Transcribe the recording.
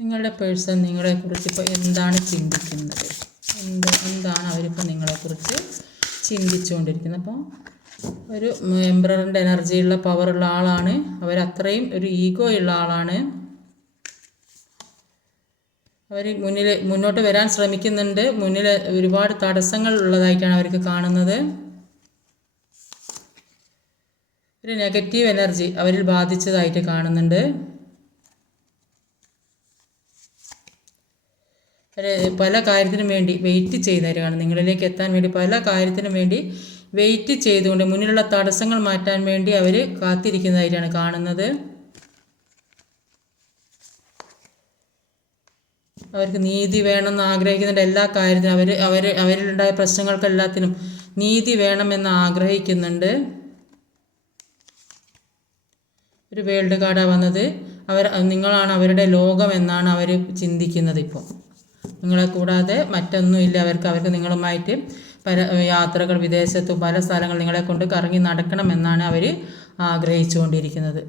നിങ്ങളുടെ പേഴ്സൺ നിങ്ങളെക്കുറിച്ച് ഇപ്പോൾ എന്താണ് ചിന്തിക്കുന്നത്, എന്താണ് അവരിപ്പോൾ നിങ്ങളെക്കുറിച്ച് ചിന്തിച്ചുകൊണ്ടിരിക്കുന്നത്? അപ്പോൾ ഒരു എംപററിൻ്റെ എനർജിയുള്ള പവറുള്ള ആളാണ് അവരത്രയും ഒരു ഈഗോ ഉള്ള ആളാണ്. അവർ മുന്നോട്ട് വരാൻ ശ്രമിക്കുന്നുണ്ട്. മുന്നിൽ ഒരുപാട് തടസ്സങ്ങൾ ഉള്ളതായിട്ടാണ് അവർക്ക് കാണുന്നത്. ഒരു നെഗറ്റീവ് എനർജി അവരിൽ ബാധിച്ചതായിട്ട് കാണുന്നുണ്ട്. പല കാര്യത്തിനും വേണ്ടി വെയിറ്റ് ചെയ്തവരാണ് നിങ്ങളിലേക്ക് എത്താൻ വേണ്ടി പല കാര്യത്തിനും വേണ്ടി വെയിറ്റ് ചെയ്തുകൊണ്ട് മുന്നിലുള്ള തടസ്സങ്ങൾ മാറ്റാൻ വേണ്ടി അവർ കാത്തിരിക്കുന്നതായിട്ടാണ് കാണുന്നത്. അവർക്ക് നീതി വേണമെന്ന് ആഗ്രഹിക്കുന്നുണ്ട്. എല്ലാ കാര്യത്തിനും അവരിലുണ്ടായ പ്രശ്നങ്ങൾക്കെല്ലാത്തിനും നീതി വേണമെന്ന് ആഗ്രഹിക്കുന്നുണ്ട്. ഒരു വേൾഡ് കാർഡാണ് വന്നത്. നിങ്ങളാണ് അവരുടെ ലോകം എന്നാണ് അവർ ചിന്തിക്കുന്നത്. ഇപ്പോൾ നിങ്ങളെ കൂടാതെ മറ്റൊന്നുമില്ല അവർക്ക് നിങ്ങളുമായിട്ട് പല യാത്രകൾ, വിദേശത്തും പല സ്ഥലങ്ങൾ നിങ്ങളെ കൊണ്ട് കറങ്ങി നടക്കണമെന്നാണ് അവർ ആഗ്രഹിച്ചുകൊണ്ടിരിക്കുന്നത്.